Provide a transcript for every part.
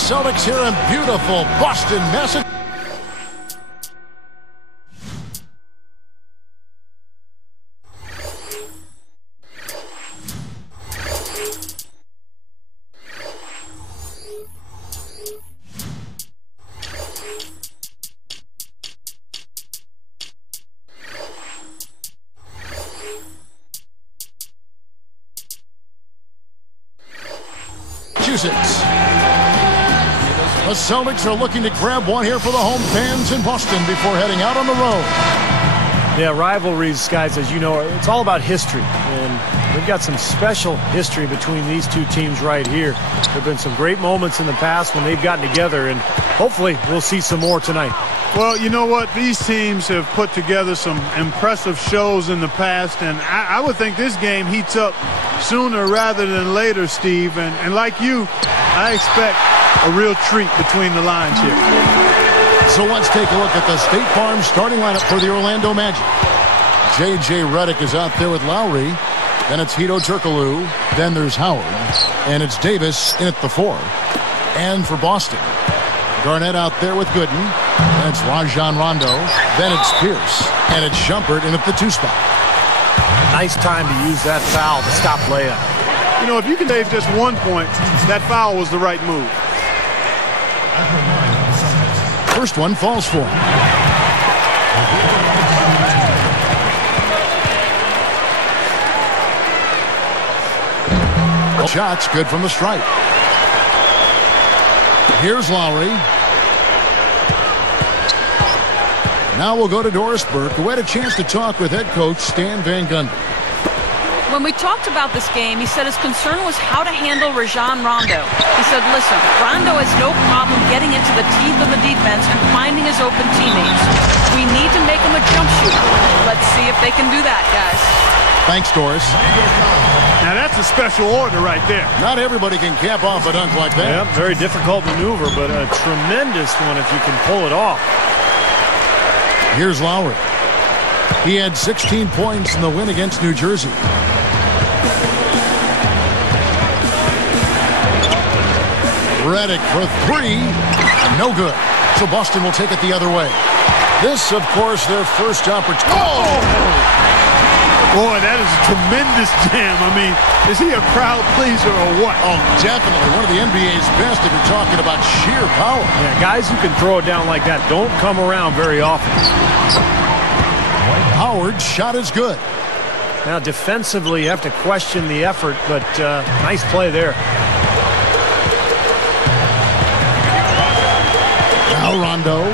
Celtics here in beautiful Boston, Massachusetts. The Celtics are looking to grab one here for the home fans in Boston before heading out on the road. Yeah, rivalries, guys, as you know, it's all about history. And we've got some special history between these two teams right here. There have been some great moments in the past when they've gotten together, and hopefully we'll see some more tonight. Well, you know what? These teams have put together some impressive shows in the past, and I would think this game heats up sooner rather than later, Steve. And like you, I expect a real treat between the lines here. So let's take a look at the State Farm starting lineup for the Orlando Magic. J.J. Redick is out there with Lowry. Then it's Hedo Turkoglu. Then there's Howard. And it's Davis in at the 4. And for Boston, Garnett out there with Gooden. Then it's Rajon Rondo. Then it's Pierce. And it's Shumpert in at the 2 spot. Nice time to use that foul to stop layup. You know, if you can save just 1 point, that foul was the right move. First one falls for him. Shots good from the stripe. Here's Lowry. Now we'll go to Doris Burke, who had a chance to talk with head coach Stan Van Gundy. When we talked about this game, he said his concern was how to handle Rajon Rondo. He said, listen, Rondo has no problem getting into the teeth of the defense and finding his open teammates. We need to make him a jump shooter. Let's see if they can do that, guys. Thanks, Doris. Now that's a special order right there. Not everybody can cap off a dunk like that. Yep, very difficult maneuver, but a tremendous one if you can pull it off. Here's Lowry. He had 16 points in the win against New Jersey. Redick for 3. No good. So Boston will take it the other way. This, of course, their first opportunity. Oh! Boy, that is a tremendous jam. I mean, is he a crowd pleaser or what? Oh, definitely. One of the NBA's best if you're talking about sheer power. Yeah, guys who can throw it down like that don't come around very often. Howard's shot is good. Now, defensively, you have to question the effort, but nice play there. Now Rondo.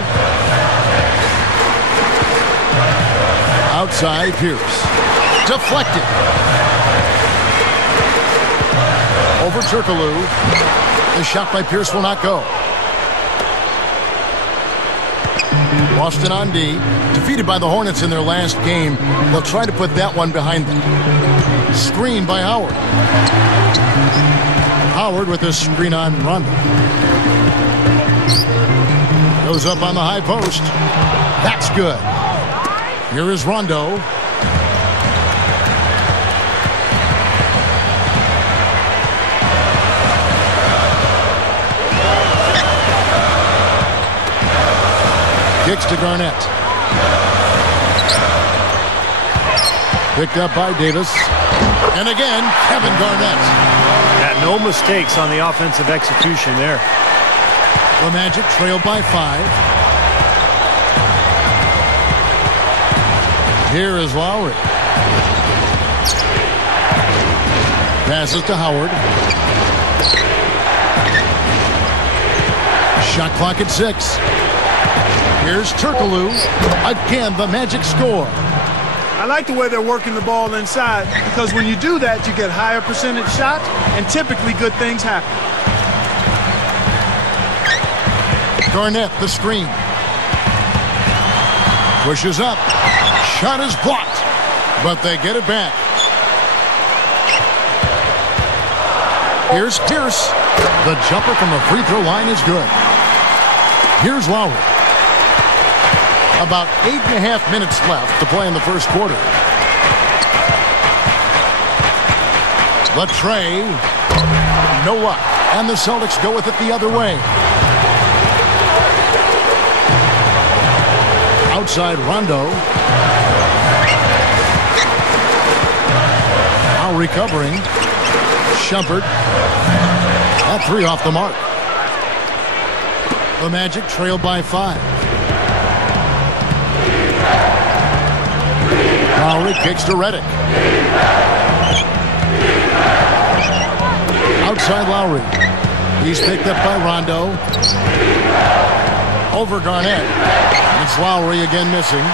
Outside, Pierce. Deflected. Over Turkoglu. The shot by Pierce will not go. Boston on D. Defeated by the Hornets in their last game. They'll try to put that one behind them. Screen by Howard. Howard with a screen on Rondo. Goes up on the high post. That's good. Here is Rondo. Kicks to Garnett. Picked up by Davis. And again, Kevin Garnett. Yeah, no mistakes on the offensive execution there. The Magic trailed by 5. Here is Lowry. Passes to Howard. Shot clock at 6. Here's Turkoglu. Again, the Magic score. I like the way they're working the ball inside, because when you do that, you get higher percentage shots, and typically good things happen. Garnett, the screen. Pushes up. Shot is blocked, but they get it back. Here's Pierce. The jumper from the free throw line is good. Here's Lowry. About 8.5 minutes left to play in the first quarter. The tray. No luck. And the Celtics go with it the other way. Outside Rondo. Now recovering. Shumpert. That three off the mark. The Magic trail by 5. Lowry kicks to Redick. Outside Lowry. He's picked up by Rondo. Over Garnett. It's Lowry again missing.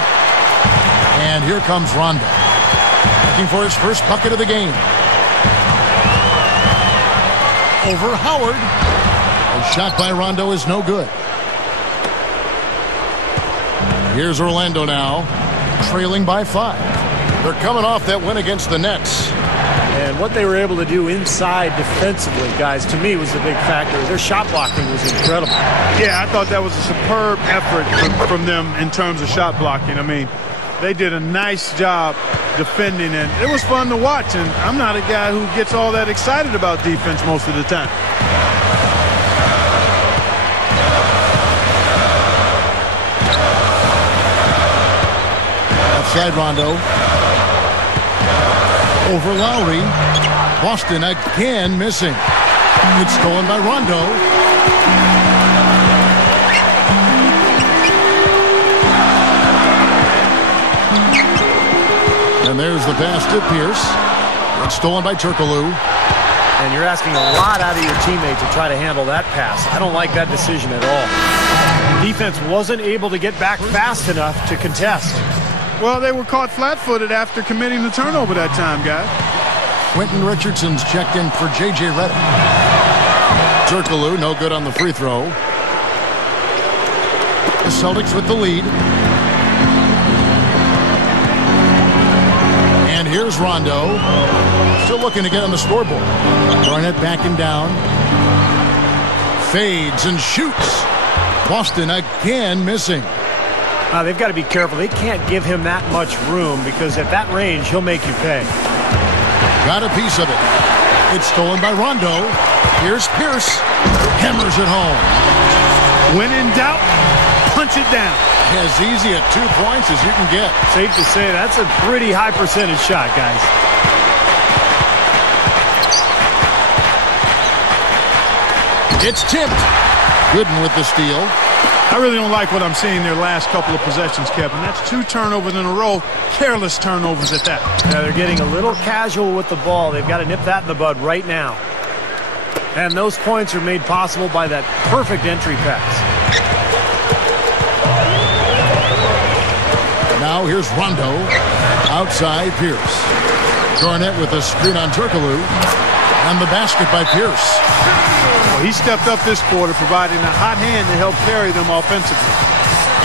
And here comes Rondo. Looking for his first bucket of the game. Over Howard. A shot by Rondo is no good. Here's Orlando now, trailing by 5. They're coming off that win against the Nets. And what they were able to do inside defensively, guys, to me was the big factor. Their shot blocking was incredible. Yeah, I thought that was a superb effort from them in terms of shot blocking. I mean, they did a nice job defending, and it was fun to watch. And I'm not a guy who gets all that excited about defense most of the time. Outside Rondo. Over Lowry. Boston again missing. It's stolen by Rondo. And there's the pass to Pierce. It's stolen by Turkoglu. And you're asking a lot out of your teammate to try to handle that pass. I don't like that decision at all. Defense wasn't able to get back fast enough to contest. Well, they were caught flat-footed after committing the turnover that time, guys. Quentin Richardson's checked in for J.J. Redick. Turkoglu, no good on the free throw. The Celtics with the lead. And here's Rondo. Still looking to get on the scoreboard. Garnett backing down. Fades and shoots. Boston again missing. They've got to be careful. They can't give him that much room because at that range, he'll make you pay. Got a piece of it. It's stolen by Rondo. Here's Pierce. Hammers it home. When in doubt, punch it down. As easy at 2 points as you can get. Safe to say that's a pretty high percentage shot, guys. It's tipped. Gooden with the steal. I really don't like what I'm seeing their last couple of possessions, Kevin. That's 2 turnovers in a row. Careless turnovers at that. Yeah, they're getting a little casual with the ball. They've got to nip that in the bud right now. And those points are made possible by that perfect entry pass. Now here's Rondo. Outside Pierce. Garnett with a screen on Turkoglu. And the basket by Pierce. Well, he stepped up this quarter, providing a hot hand to help carry them offensively.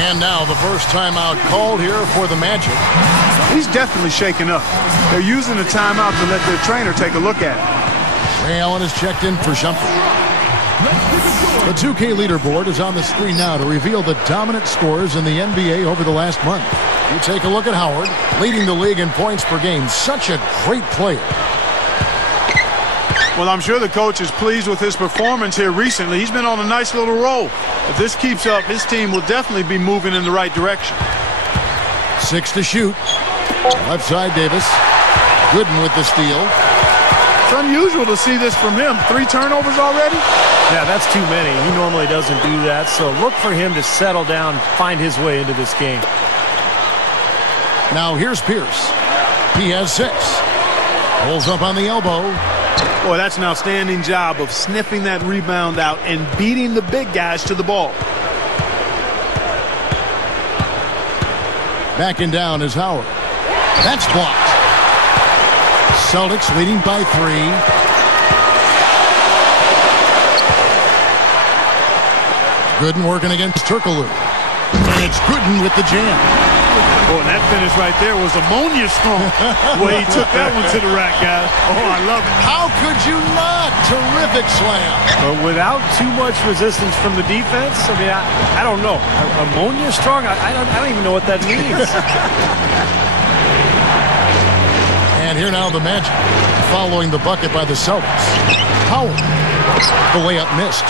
And now the first timeout called here for the Magic. He's definitely shaken up. They're using a timeout to let their trainer take a look at it. Ray Allen is checked in for Shumpert. The 2K leaderboard is on the screen now to reveal the dominant scores in the NBA over the last month. You take a look at Howard, leading the league in points per game. Such a great player. Well, I'm sure the coach is pleased with his performance here recently. He's been on a nice little roll. If this keeps up, his team will definitely be moving in the right direction. 6 to shoot. Left side Davis. Gooden with the steal. It's unusual to see this from him. 3 turnovers already? Yeah, that's too many. He normally doesn't do that. So look for him to settle down, find his way into this game. Now here's Pierce. He has 6. Pulls up on the elbow. Boy, that's an outstanding job of sniffing that rebound out and beating the big guys to the ball. Backing down is Howard. That's blocked. Celtics leading by 3. Gooden working against Turkoglu. And it's Gooden with the jam. Boy, that finish right there was ammonia strong. The way he took that one to the rack, guys. Oh, I love it. How could you not? Terrific slam. But without too much resistance from the defense, I mean, I don't know. Ammonia strong? I don't even know what that means. And here now the Magic, following the bucket by the Celtics. Howard. The layup missed.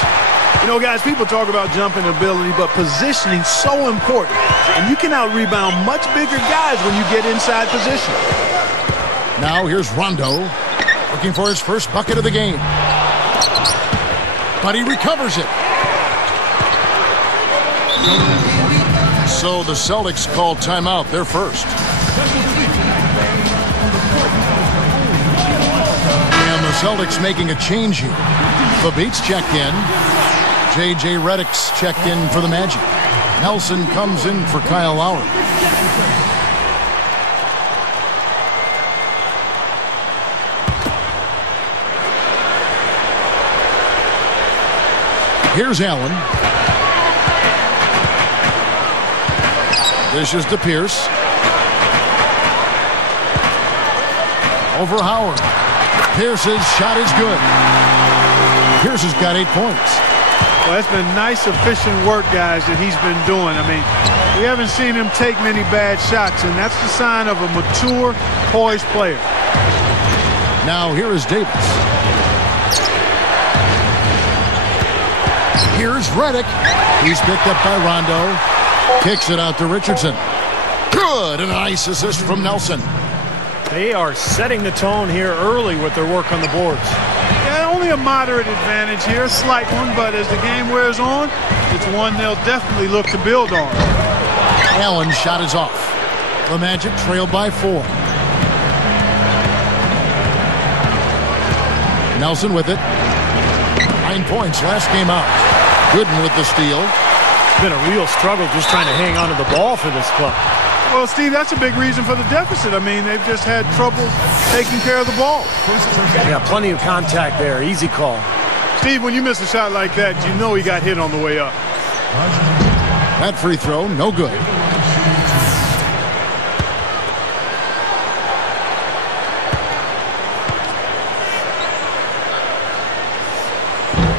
You know, guys, people talk about jumping ability, but positioning so important. And you can out-rebound much bigger guys when you get inside position. Now here's Rondo looking for his first bucket of the game. But he recovers it. So the Celtics call timeout. They're first. And the Celtics making a change here. Fabit's checked in. J.J. Redick's checked in for the Magic. Nelson comes in for Kyle Lowry. Here's Allen. Dishes to Pierce. Over Howard. Pierce's shot is good. Pierce has got 8 points. Well, that's been nice, efficient work, guys, that he's been doing. I mean, we haven't seen him take many bad shots, and that's the sign of a mature, poised player. Now here is Davis. Here's Redick. He's picked up by Rondo. Kicks it out to Richardson. Good, and a nice assist from Nelson. They are setting the tone here early with their work on the boards. Yeah, only a moderate advantage here, a slight one, but as the game wears on, it's one they'll definitely look to build on. Allen's shot is off. The Magic trail by 4. Nelson with it. 9 points last game out. Gooden with the steal. It's been a real struggle just trying to hang on to the ball for this club. Well, Steve, that's a big reason for the deficit. I mean, they've just had trouble taking care of the ball. Yeah, plenty of contact there. Easy call. Steve, when you miss a shot like that, you know he got hit on the way up. That free throw, no good.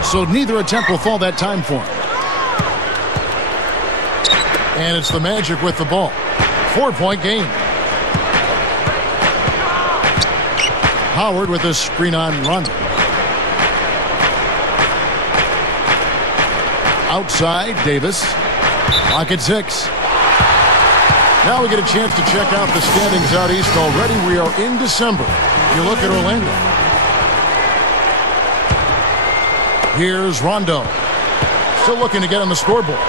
So neither attempt will fall that time for him. And it's the Magic with the ball. 4-point game. Howard with a screen on Rondo. Outside, Davis. Clock at 6. Now we get a chance to check out the standings out east already. We are in December. You look at Orlando. Here's Rondo. Still looking to get on the scoreboard.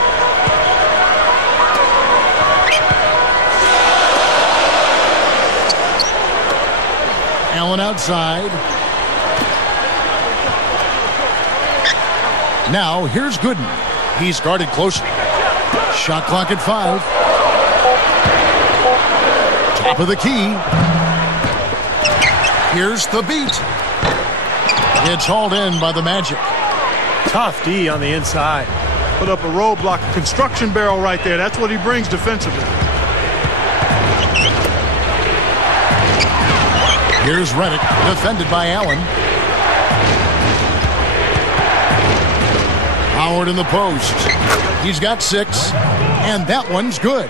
Allen outside. Now here's Gooden. He's guarded closely. Shot clock at 5. Top of the key. Here's the beat. It's hauled in by the Magic. Tough D on the inside. Put up a roadblock, a construction barrel right there. That's what he brings defensively. Here's Redick, defended by Allen. Howard in the post. He's got 6, and that one's good.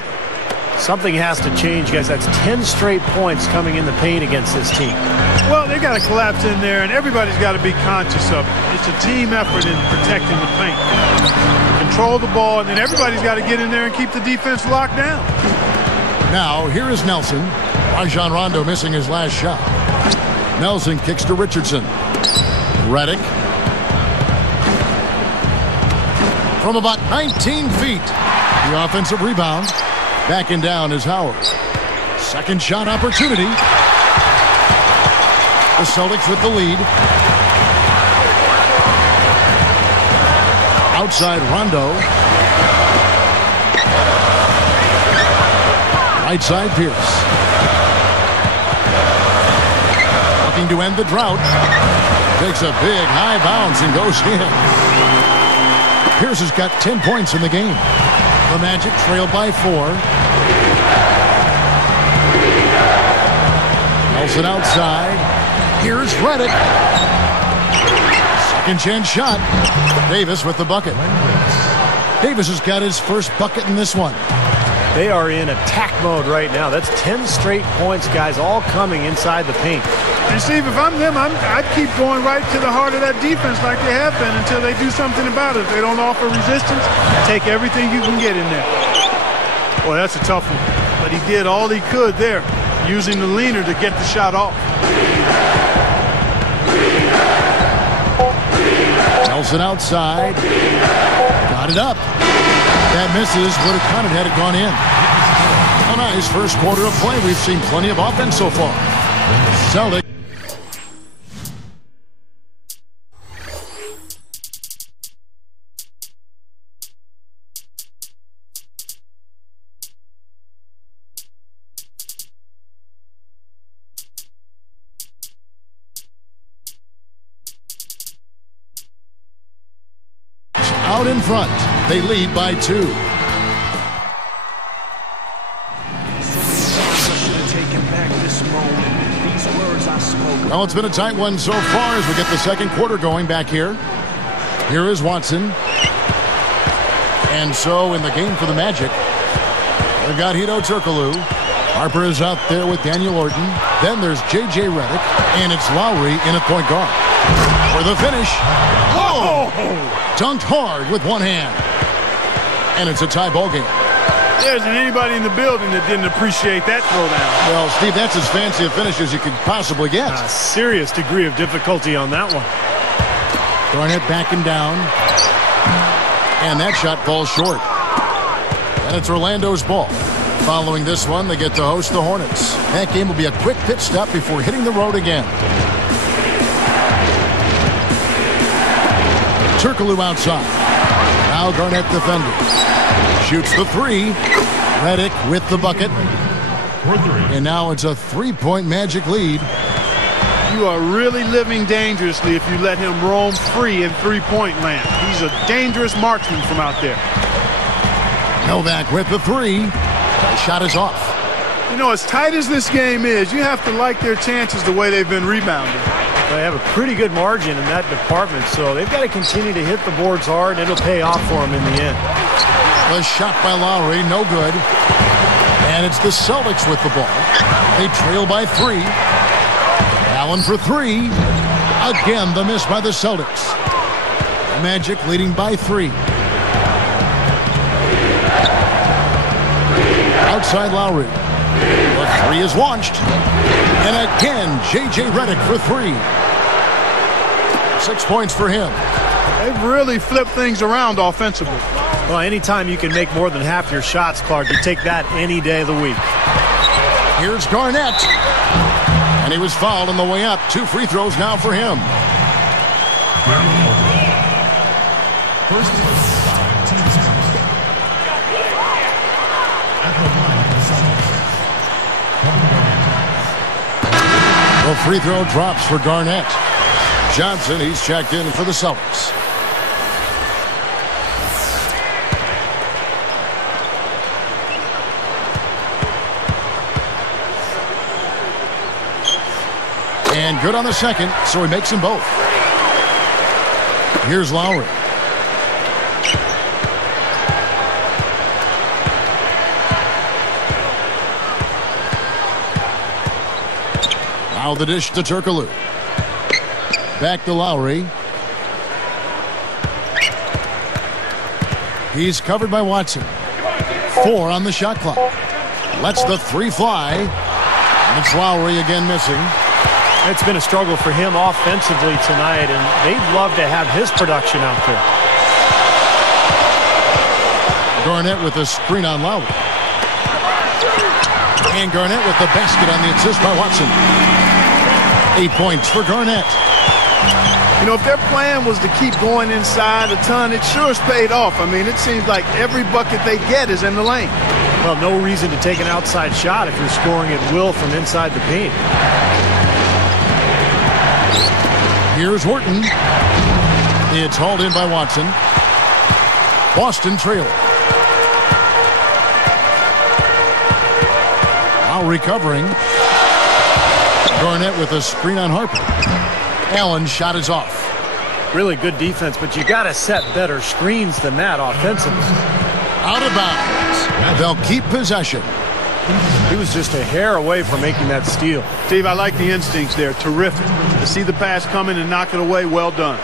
Something has to change, guys. That's 10 straight points coming in the paint against this team. Well, they got to collapse in there, and everybody's got to be conscious of it. It's a team effort in protecting the paint. Control the ball, and then everybody's got to get in there and keep the defense locked down. Now, here is Nelson. Rajon Rondo missing his last shot. Nelson kicks to Richardson. Redick. From about 19 feet. The offensive rebound. Backing down is Howard. Second shot opportunity. The Celtics with the lead. Outside Rondo. Right side Pierce. Looking to end the drought. Takes a big high bounce and goes in. Pierce has got 10 points in the game. The Magic trail by 4. Nelson outside. Here's Redick. Second chance shot. Davis with the bucket. Davis has got his first bucket in this one. They are in attack mode right now. That's 10 straight points, guys, all coming inside the paint. And Steve, if I'm them, I'd keep going right to the heart of that defense like they have been until they do something about it. If they don't offer resistance, take everything you can get in there. Boy, that's a tough one. But he did all he could there, using the leaner to get the shot off. Nelson outside. Got it up. That misses. Would have counted had it gone in. A nice first quarter of play. We've seen plenty of offense so far. Celtics. Out in front. They lead by 2. Well, it's been a tight one so far as we get the second quarter going back here. Here is Watson. And so in the game for the Magic, they've got Hedo Turkoglu. Harper is out there with Daniel Orton. Then there's J.J. Redick. And it's Lowry in at point guard. For the finish. Oh! Dunked hard with one hand. And it's a tie ball game. There isn't anybody in the building that didn't appreciate that throwdown. Well, Steve, that's as fancy a finish as you could possibly get. A serious degree of difficulty on that one. Garnett backing down. And that shot falls short. And it's Orlando's ball. Following this one, they get to host the Hornets. That game will be a quick pit stop before hitting the road again. Turkoglu outside. Now Garnett defending. Shoots the 3. Redick with the bucket. And now it's a 3-point Magic lead. You are really living dangerously if you let him roam free in three-point land. He's a dangerous marksman from out there. Novak with the 3. The shot is off. You know, as tight as this game is, you have to like their chances the way they've been rebounding. They have a pretty good margin in that department, so they've got to continue to hit the boards hard, and it'll pay off for them in the end. The shot by Lowry, no good. And it's the Celtics with the ball. They trail by 3. Allen for 3. Again, the miss by the Celtics. Magic leading by 3. Outside Lowry. The 3 is launched. And again, J.J. Redick for 3. 6 points for him. They've really flipped things around offensively. Well, anytime you can make more than half your shots, Clark, you take that any day of the week. Here's Garnett. And he was fouled on the way up. 2 free throws now for him. The free throw drops for Garnett. Johnson, he's checked in for the Celtics. And good on the second, so he makes them both. Here's Lowry. Now the dish to Turkoglu. Back to Lowry. He's covered by Watson. 4 on the shot clock. Lets the 3 fly. And it's Lowry again missing. It's been a struggle for him offensively tonight, and they'd love to have his production out there. Garnett with a screen on Lowry. And Garnett with the basket on the assist by Watson. 8 points for Garnett. You know, if their plan was to keep going inside a ton, it sure has paid off. I mean, it seems like every bucket they get is in the lane. Well, no reason to take an outside shot if you're scoring at will from inside the paint. Here's Horton. It's hauled in by Watson. Boston trailing. Now recovering. Garnett with a screen on Harper. Allen's shot is off. Really good defense, but you got to set better screens than that offensively. Out of bounds. They'll keep possession. He was just a hair away from making that steal. Steve, I like the instincts there. Terrific. To see the pass coming and knock it away, well done.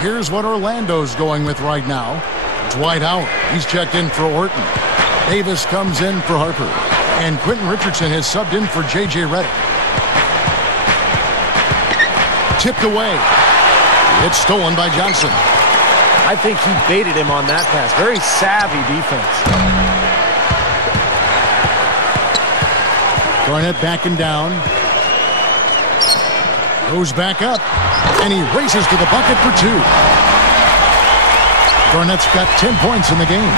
Here's what Orlando's going with right now. Dwight Howard. He's checked in for Orton. Davis comes in for Harper. And Quentin Richardson has subbed in for J.J. Redick. Tipped away. It's stolen by Johnson. I think he baited him on that pass. Very savvy defense. Garnett backing down. Goes back up. And he races to the bucket for 2. Garnett's got 10 points in the game.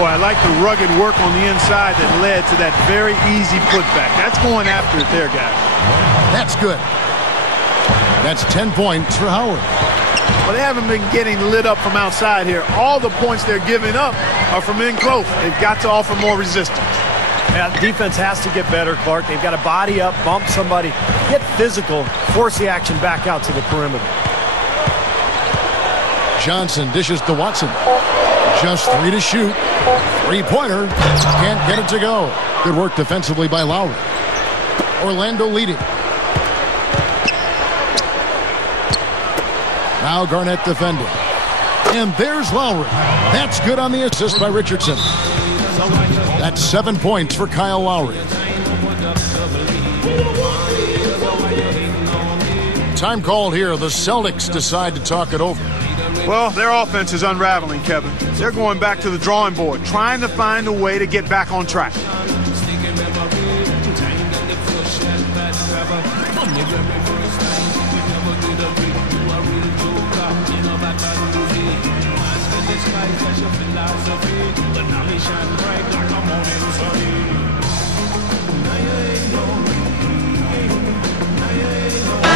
Boy, I like the rugged work on the inside that led to that very easy putback. That's going after it there, guys. That's good. That's 10 points for Howard. Well, they haven't been getting lit up from outside here. All the points they're giving up are from in close. They've got to offer more resistance. Yeah, defense has to get better, Clark. They've got to body up, bump somebody, get physical, force the action back out to the perimeter. Johnson dishes to Watson. Just 3 to shoot. 3-pointer. Can't get it to go. Good work defensively by Lowry. Orlando leading. Now Garnett defending. And there's Lowry. That's good on the assist by Richardson. That's 7 points for Kyle Lowry. Time called here. The Celtics decide to talk it over. Well, their offense is unraveling, Kevin. They're going back to the drawing board, trying to find a way to get back on track.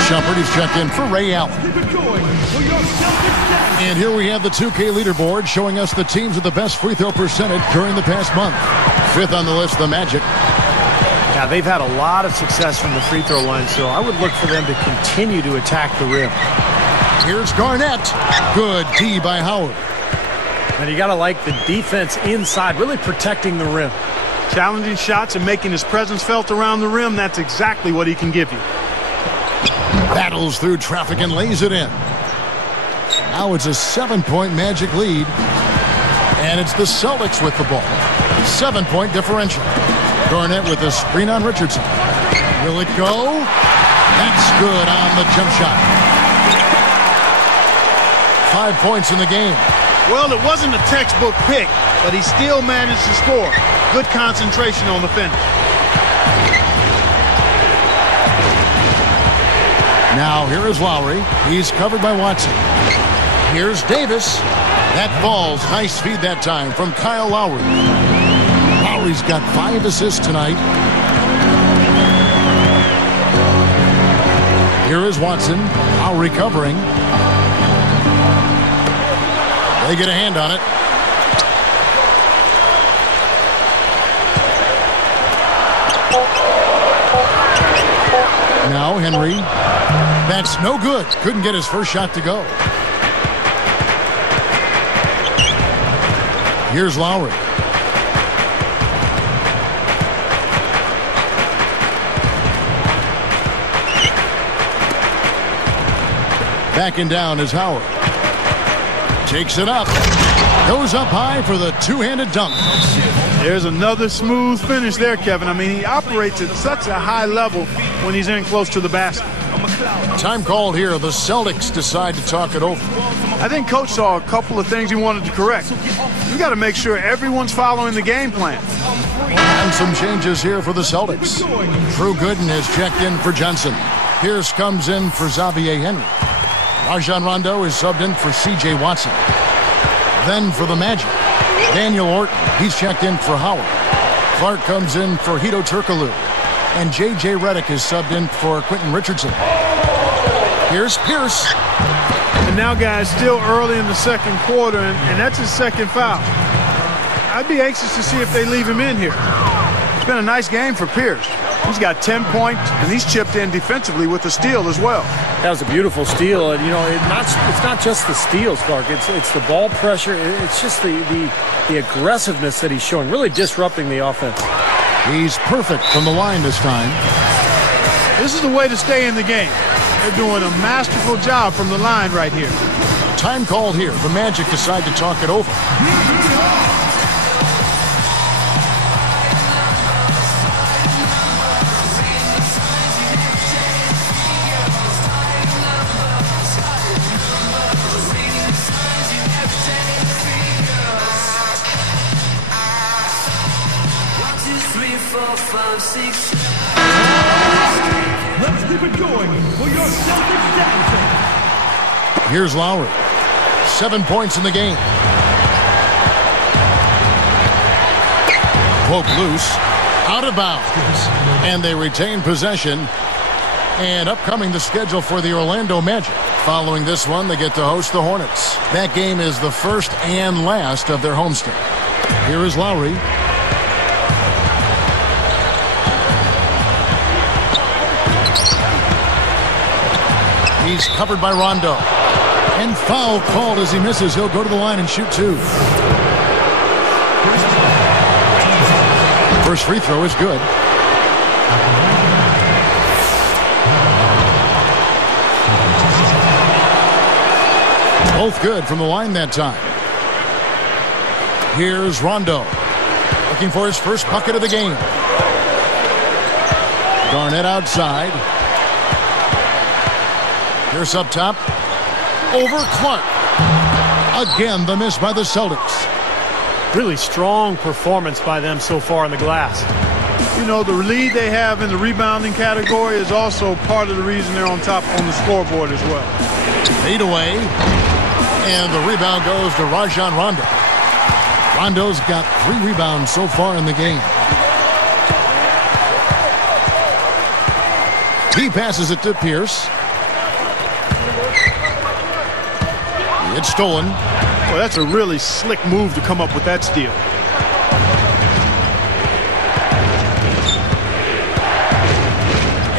Shumpert is checked in for Ray Allen. And here we have the 2K leaderboard showing us the teams with the best free throw percentage during the past month. 5th on the list, the Magic. Yeah, they've had a lot of success from the free throw line, so I would look for them to continue to attack the rim. Here's Garnett. Good D by Howard. And you got to like the defense inside, really protecting the rim. Challenging shots and making his presence felt around the rim, that's exactly what he can give you. Battles through traffic and lays it in. Now it's a 7-point Magic lead. And it's the Celtics with the ball. 7-point differential. Garnett with a screen on Richardson. Will it go? That's good on the jump shot. 5 points in the game. Well, it wasn't a textbook pick, but he still managed to score. Good concentration on the finish. Now here is Lowry. He's covered by Watson. Here's Davis. That falls. Nice feed that time from Kyle Lowry. Lowry's got 5 assists tonight. Here is Watson. Lowry covering. They get a hand on it. Now Henry. That's no good. Couldn't get his first shot to go. Here's Lowry. Backing down is Howard. Takes it up. Goes up high for the two-handed dunk. There's another smooth finish there, Kevin. I mean, he operates at such a high level when he's in close to the basket. Time called here. The Celtics decide to talk it over. I think Coach saw a couple of things he wanted to correct. You got to make sure everyone's following the game plan. And some changes here for the Celtics. Drew Gooden has checked in for Johnson. Pierce comes in for Xavier Henry. Rajon Rondo is subbed in for C.J. Watson. Then for the Magic, Daniel Orton. He's checked in for Howard. Clark comes in for Hedo Turkoglu. And J.J. Redick is subbed in for Quentin Richardson. Here's Pierce. And now, guys, still early in the second quarter, and that's his second foul. I'd be anxious to see if they leave him in here. It's been a nice game for Pierce. He's got 10 points, and he's chipped in defensively with the steal as well. That was a beautiful steal, and you know it's not just the steals, Clark. It's the ball pressure. It's just the aggressiveness that he's showing, really disrupting the offense. He's perfect from the line this time. This is the way to stay in the game. They're doing a masterful job from the line right here. Time called here. The Magic decide to talk it over. Let's keep it going for your Celtics dancing. Here's Lowry. 7 points in the game. Poke loose. Out of bounds. And they retain possession. And upcoming the schedule for the Orlando Magic. Following this one, they get to host the Hornets. That game is the first and last of their homestand. Here is Lowry. He's covered by Rondo. And foul called as he misses. He'll go to the line and shoot two. First free throw is good. Both good from the line that time. Here's Rondo. Looking for his first bucket of the game. Garnett outside. Pierce up top. Over Clark. Again, the miss by the Celtics. Really strong performance by them so far in the glass. You know, the lead they have in the rebounding category is also part of the reason they're on top on the scoreboard as well. Fade away. And the rebound goes to Rajon Rondo. Rondo's got 3 rebounds so far in the game. He passes it to Pierce. It's stolen. Well, that's a really slick move to come up with that steal.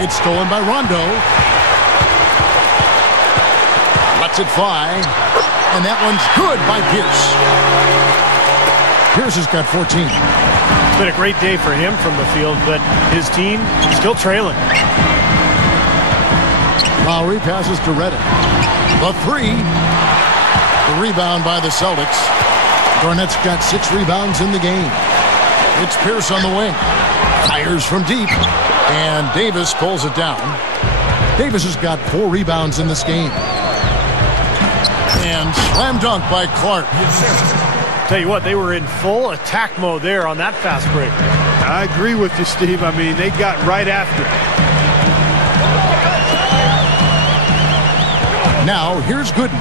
It's stolen by Rondo. Lets it fly. And that one's good by Pierce. Pierce has got 14. It's been a great day for him from the field, but his team still trailing. Lowry passes to Redick. The three. The rebound by the Celtics. Garnett's got 6 rebounds in the game. It's Pierce on the wing. Fires from deep. And Davis pulls it down. Davis has got 4 rebounds in this game. And slam dunk by Clark. Tell you what, they were in full attack mode there on that fast break. I agree with you, Steve. I mean, they got right after it. Now, here's Gooden.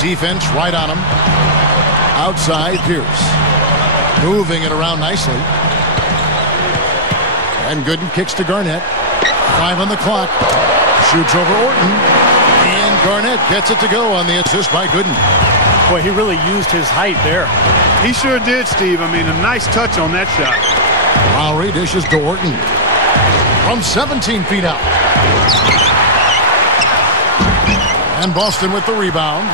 Defense right on him. Outside, Pierce. Moving it around nicely. And Gooden kicks to Garnett. 5 on the clock. Shoots over Orton. And Garnett gets it to go on the assist by Gooden. Boy, he really used his height there. He sure did, Steve. I mean, a nice touch on that shot. Lowry dishes to Orton. From 17 feet out. And Boston with the rebound.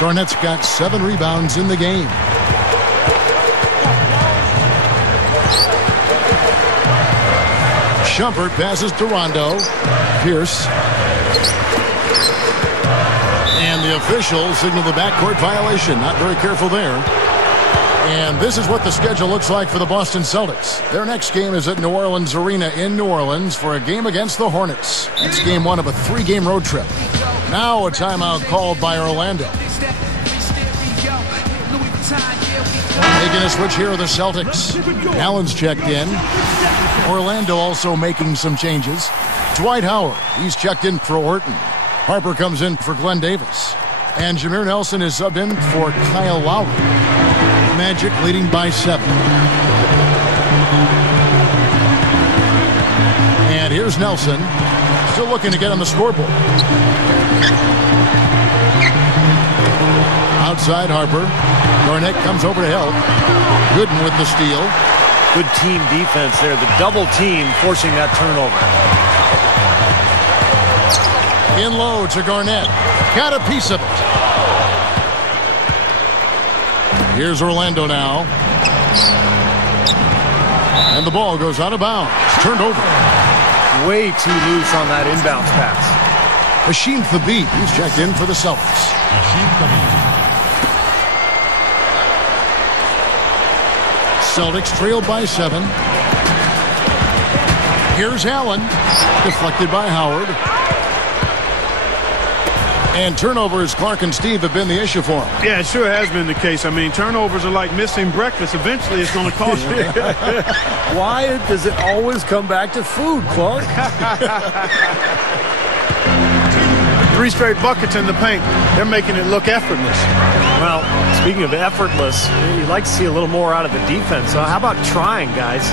Garnett's got 7 rebounds in the game. Shumpert passes to Rondo. Pierce. And the officials signal the backcourt violation. Not very careful there. And this is what the schedule looks like for the Boston Celtics. Their next game is at New Orleans Arena in New Orleans for a game against the Hornets. It's game 1 of a 3-game road trip. Now a timeout called by Orlando. Making a switch here are the Celtics. Allen's checked in. Orlando also making some changes. Dwight Howard, he's checked in for Orton. Harper comes in for Glenn Davis. And Jameer Nelson is subbed in for Kyle Lowry. Magic leading by 7. And here's Nelson. Still looking to get on the scoreboard. Outside Harper. Garnett comes over to help. Gooden with the steal. Good team defense there. The double team forcing that turnover. In low to Garnett. Got a piece of it. Here's Orlando now. And the ball goes out of bounds. Turned over. Way too loose on that inbounds pass. Hashim Thabit, he's checked in for the Celtics. Celtics trailed by 7. Here's Allen. Deflected by Howard. And turnovers, Clark and Steve, have been the issue for him. Yeah, it sure has been the case. I mean, turnovers are like missing breakfast. Eventually, it's going to cost you. Why does it always come back to food, Clark? 3 straight buckets in the paint. They're making it look effortless. Well, speaking of effortless, you'd like to see a little more out of the defense. So how about trying, guys?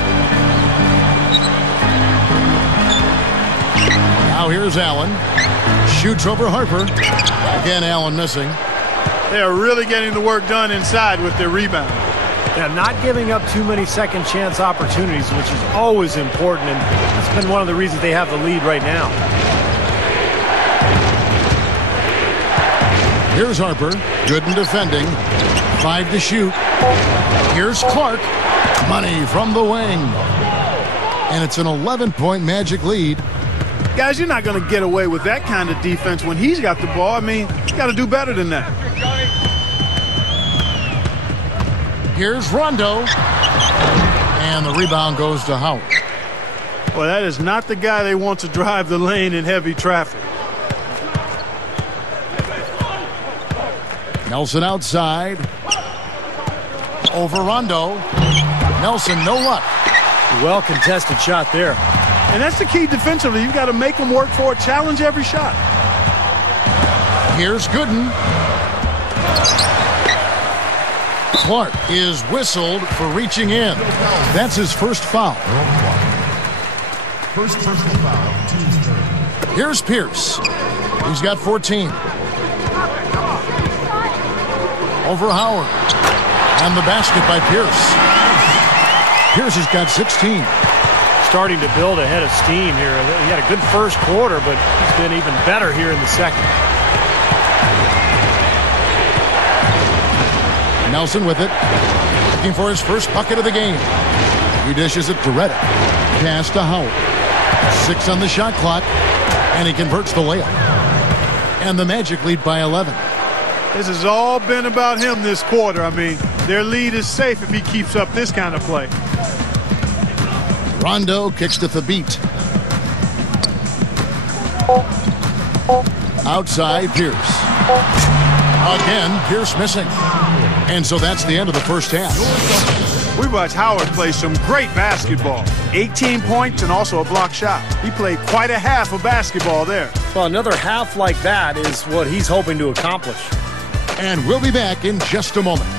Now here's Allen. Shoots over Harper. Again, Allen missing. They are really getting the work done inside with their rebound. Yeah, not giving up too many second chance opportunities, which is always important, and that's been one of the reasons they have the lead right now. Here's Harper. Good in defending. 5 to shoot. Here's Clark. Money from the wing. And it's an 11-point Magic lead. Guys, you're not going to get away with that kind of defense when he's got the ball. I mean, you got to do better than that. Here's Rondo. And the rebound goes to Howard. Well, that is not the guy they want to drive the lane in heavy traffic. Nelson outside. Over Rondo. Nelson, no luck. Well contested shot there. And that's the key defensively. You've got to make them work for it. Challenge every shot. Here's Gooden. Clark is whistled for reaching in. That's his first foul. First personal foul, team's turn. Here's Pierce. He's got 14. Over Howard. And the basket by Pierce. Pierce has got 16. Starting to build a head of steam here. He had a good first quarter, but it's been even better here in the second. Nelson with it. Looking for his first bucket of the game. He dishes it to Redick. Pass to Howard. 6 on the shot clock. And he converts the layup. And the Magic lead by 11. This has all been about him this quarter. I mean, their lead is safe if he keeps up this kind of play. Rondo kicks to Thabit. Outside, Pierce. Again, Pierce missing. And so that's the end of the first half. We watched Howard play some great basketball. 18 points and also a block shot. He played quite a half of basketball there. Well, another half like that is what he's hoping to accomplish. And we'll be back in just a moment.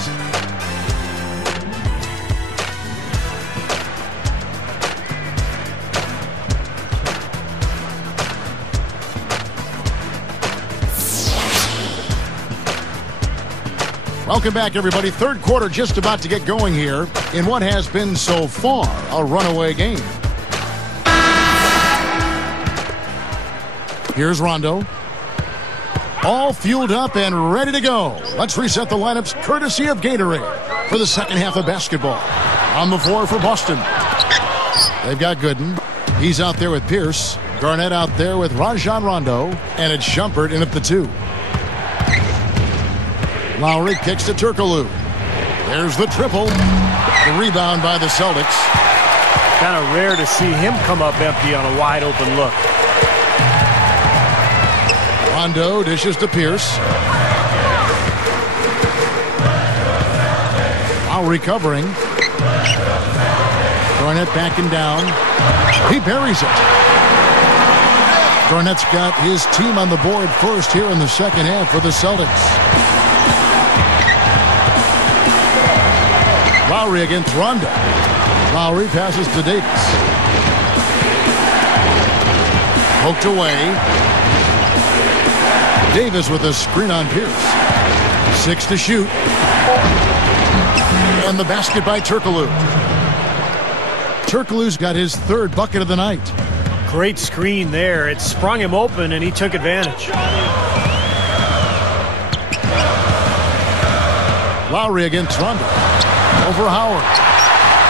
Welcome back, everybody. Third quarter just about to get going here in what has been so far a runaway game. Here's Rondo. All fueled up and ready to go. Let's reset the lineups courtesy of Gatorade for the second half of basketball. On the floor for Boston. They've got Gooden. He's out there with Pierce. Garnett out there with Rajon Rondo. And it's Shumpert in at the 2. Lowry kicks to Turkoglu. There's the triple. The rebound by the Celtics. Kind of rare to see him come up empty on a wide open look. Rondo dishes to Pierce. Lowry covering. Garnett backing down. He buries it. Garnett's got his team on the board first here in the second half for the Celtics. Lowry against Rondo. Lowry passes to Davis. Poked away. Davis with a screen on Pierce. 6 to shoot. And the basket by Turkoglu. Turkoglu's got his third bucket of the night. Great screen there. It sprung him open, and he took advantage. Lowry against Rondo. Over Howard.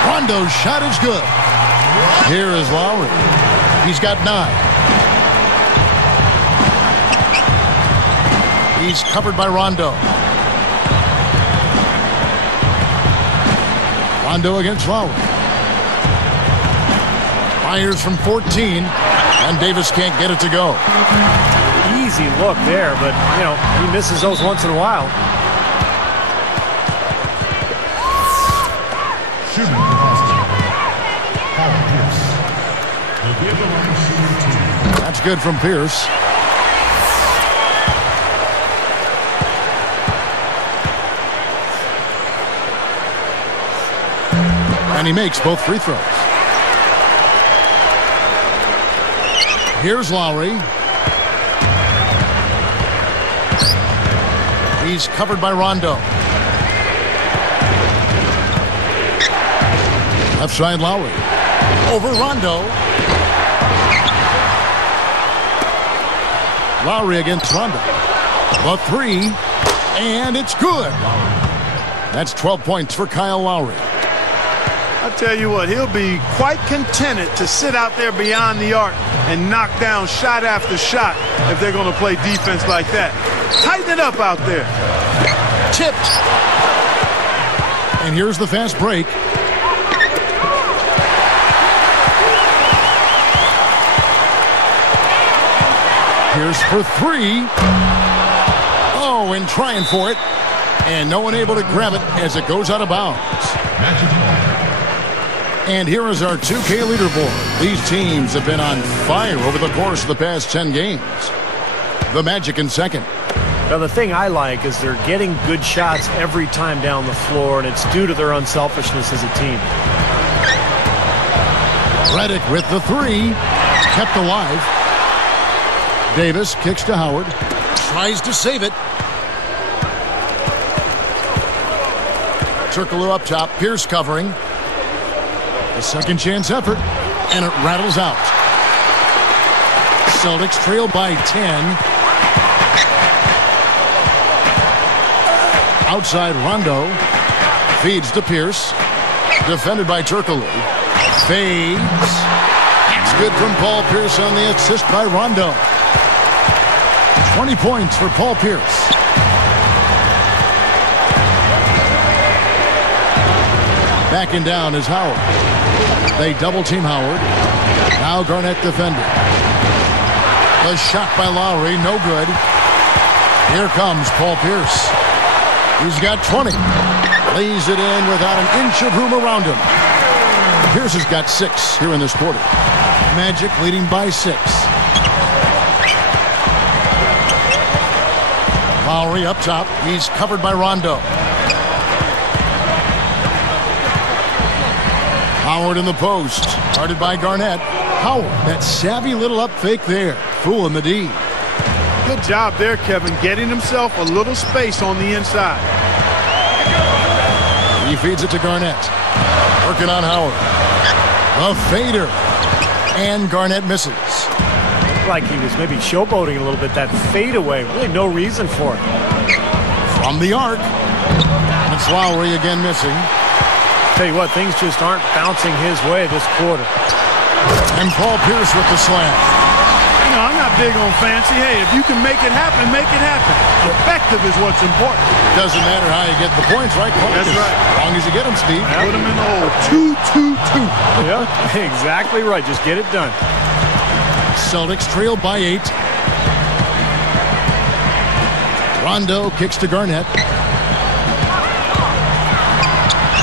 Rondo's shot is good. Here is Lowry. He's got 9. He's covered by Rondo. Rondo against Lowry. Fires from 14, and Davis can't get it to go. Easy look there, but, you know, he misses those once in a while. Shooting positive. Paul Pierce. He'll be able to shoot 2. That's good from Pierce. And he makes both free throws. Here's Lowry. He's covered by Rondo. Left side Lowry. Over Rondo. Lowry against Rondo. The 3. And it's good. That's 12 points for Kyle Lowry. I tell you what, he'll be quite contented to sit out there beyond the arc and knock down shot after shot if they're going to play defense like that. Tighten it up out there. Tipped. And here's the fast break. Pierce for 3. Oh, and trying for it. And no one able to grab it as it goes out of bounds. And here is our 2K leaderboard. These teams have been on fire over the course of the past 10 games. The Magic in second. Now, the thing I like is they're getting good shots every time down the floor, and it's due to their unselfishness as a team. Redick with the 3. Kept alive. Davis kicks to Howard. Tries to save it. Turkoglu up top. Pierce covering. A second chance effort, and it rattles out. Celtics trail by 10. Outside Rondo. Feeds to Pierce. Defended by Turkoglu. Fades. That's good from Paul Pierce on the assist by Rondo. 20 points for Paul Pierce. Backing down is Howard. They double-team Howard. Now Garnett defending. The shot by Lowry, no good. Here comes Paul Pierce. He's got 20. Lays it in without an inch of room around him. Pierce has got 6 here in this quarter. Magic leading by 6. Lowry up top. He's covered by Rondo. Howard in the post. Guarded by Garnett. Howard, that savvy little up fake there. Fooling the D. Good job there, Kevin, getting himself a little space on the inside. He feeds it to Garnett. Working on Howard. A fader. And Garnett misses. Looked like he was maybe showboating a little bit. That fadeaway, really no reason for it. From the arc. It's Lowry again missing. Tell you what, things just aren't bouncing his way this quarter. And Paul Pierce with the slam. You know, I'm not big on fancy. Hey, if you can make it happen, make it happen. Effective is what's important. Doesn't matter how you get the points, right? That's right. As long as you get them, Steve. Put them in the hole. 2-2-2. Yeah, exactly right. Just get it done. Celtics trail by 8. Rondo kicks to Garnett.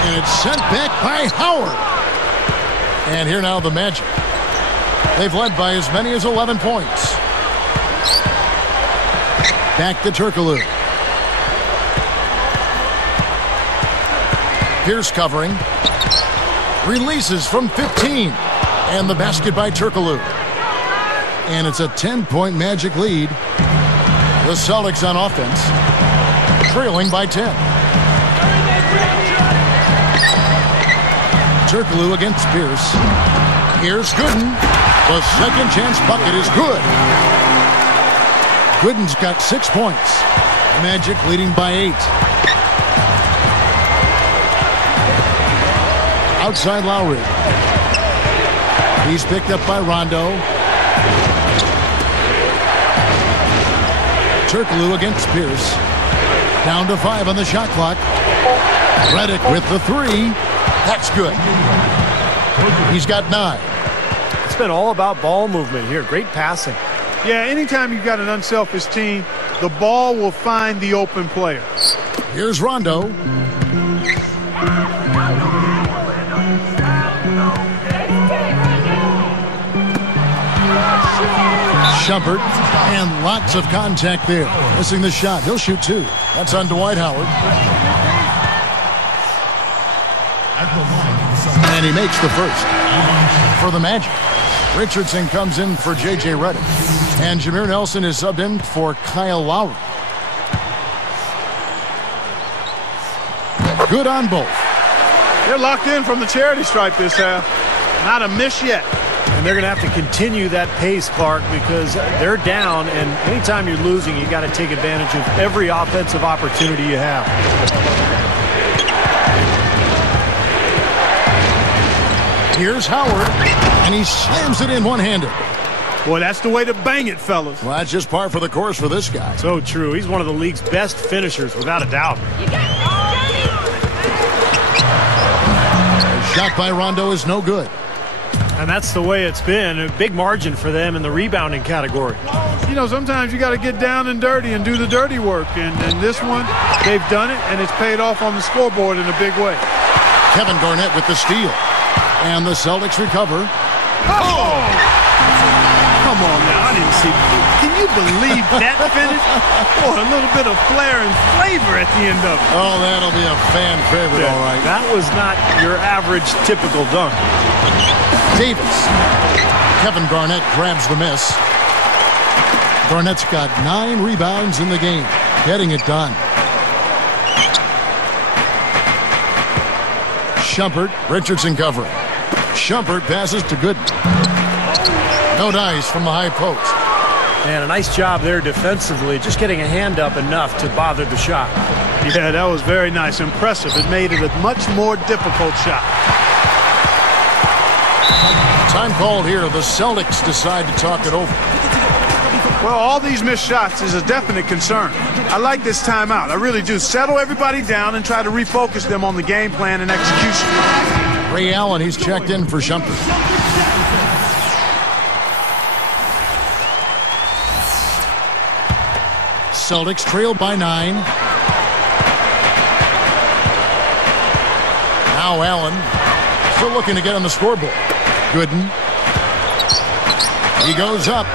And it's sent back by Howard. And here now the Magic. They've led by as many as 11 points. Back to Turkoglu. Pierce covering. Releases from 15. And the basket by Turkoglu. And it's a 10-point Magic lead. The Celtics on offense. Trailing by 10. Turkoglu against Pierce. Here's Gooden. The second chance bucket is good. Gooden's got 6 points. Magic leading by 8. Outside Lowry. He's picked up by Rondo. Turkoglu against Pierce. Down to 5 on the shot clock. Redick with the 3. That's good. He's got 9. It's been all about ball movement here. Great passing. Yeah, anytime you've got an unselfish team, the ball will find the open player. Here's Rondo. Shumpert, and lots of contact there. Missing the shot. He'll shoot 2. That's on Dwight Howard. And he makes the first. For the Magic, Richardson comes in for J.J. Redick. And Jameer Nelson is subbed in for Kyle Lowry. Good on both. They're locked in from the charity stripe this half. Not a miss yet. And they're going to have to continue that pace, Clark, because they're down, and anytime you're losing, you got to take advantage of every offensive opportunity you have. Here's Howard, and he slams it in one-handed. Boy, that's the way to bang it, fellas. Well, that's just par for the course for this guy. So true. He's one of the league's best finishers, without a doubt. The shot by Rondo is no good. And that's the way it's been. A big margin for them in the rebounding category. You know, sometimes you got to get down and dirty and do the dirty work. And this one, they've done it, and it's paid off on the scoreboard in a big way. Kevin Garnett with the steal. And the Celtics recover. Oh! Come on now, I didn't see. Can you believe that finish? Boy, a little bit of flair and flavor at the end of it. Oh, that'll be a fan favorite, all right. That was not your average typical dunk. Davis. Kevin Garnett grabs the miss. Garnett's got 9 rebounds in the game. Getting it done. Shumpert, Richardson covering. Shumpert passes to Gooden. No dice from the high post. And a nice job there defensively, just getting a hand up enough to bother the shot. Yeah, that was very nice. Impressive. It made it a much more difficult shot. Time called here. The Celtics decide to talk it over. Well, all these missed shots is a definite concern. I like this timeout. I really do. Settle everybody down and try to refocus them on the game plan and execution. Ray Allen, he's checked in for Shumpert. Celtics trail by 9. Now Allen still looking to get on the scoreboard. Gooden. He goes up.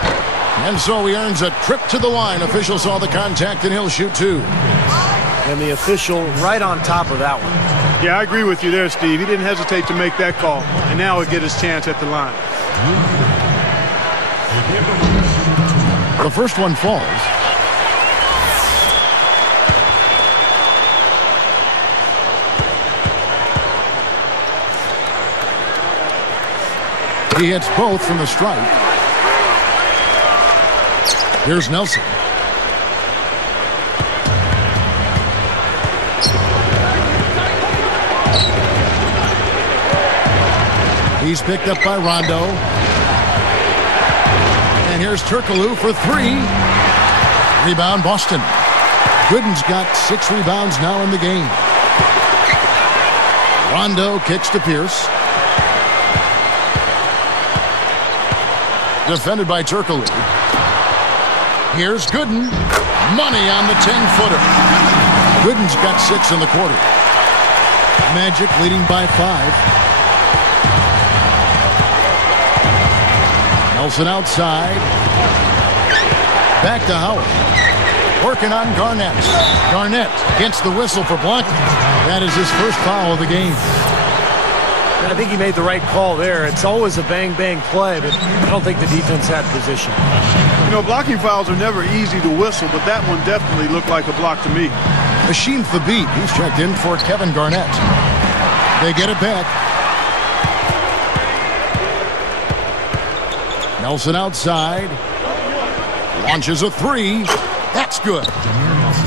And so he earns a trip to the line. Official saw the contact, and he'll shoot 2. And the official right on top of that one. Yeah, I agree with you there, Steve. He didn't hesitate to make that call. And now he'll get his chance at the line. The first one falls. He hits both from the stripe. Here's Nelson. He's picked up by Rondo. And here's Turkoglu for 3. Rebound, Boston. Gooden's got 6 rebounds now in the game. Rondo kicks to Pierce. Defended by Turkoglu. Here's Gooden. Money on the 10-footer. Gooden's got 6 in the quarter. Magic leading by 5. Nelson outside. Back to Howard. Working on Garnett. Garnett gets the whistle for blocking. That is his first foul of the game. And I think he made the right call there. It's always a bang-bang play, but I don't think the defense had position. You know, blocking fouls are never easy to whistle, but that one definitely looked like a block to me. Machine Thabit, he's checked in for Kevin Garnett. They get it back. Nelson outside. Launches a three. That's good.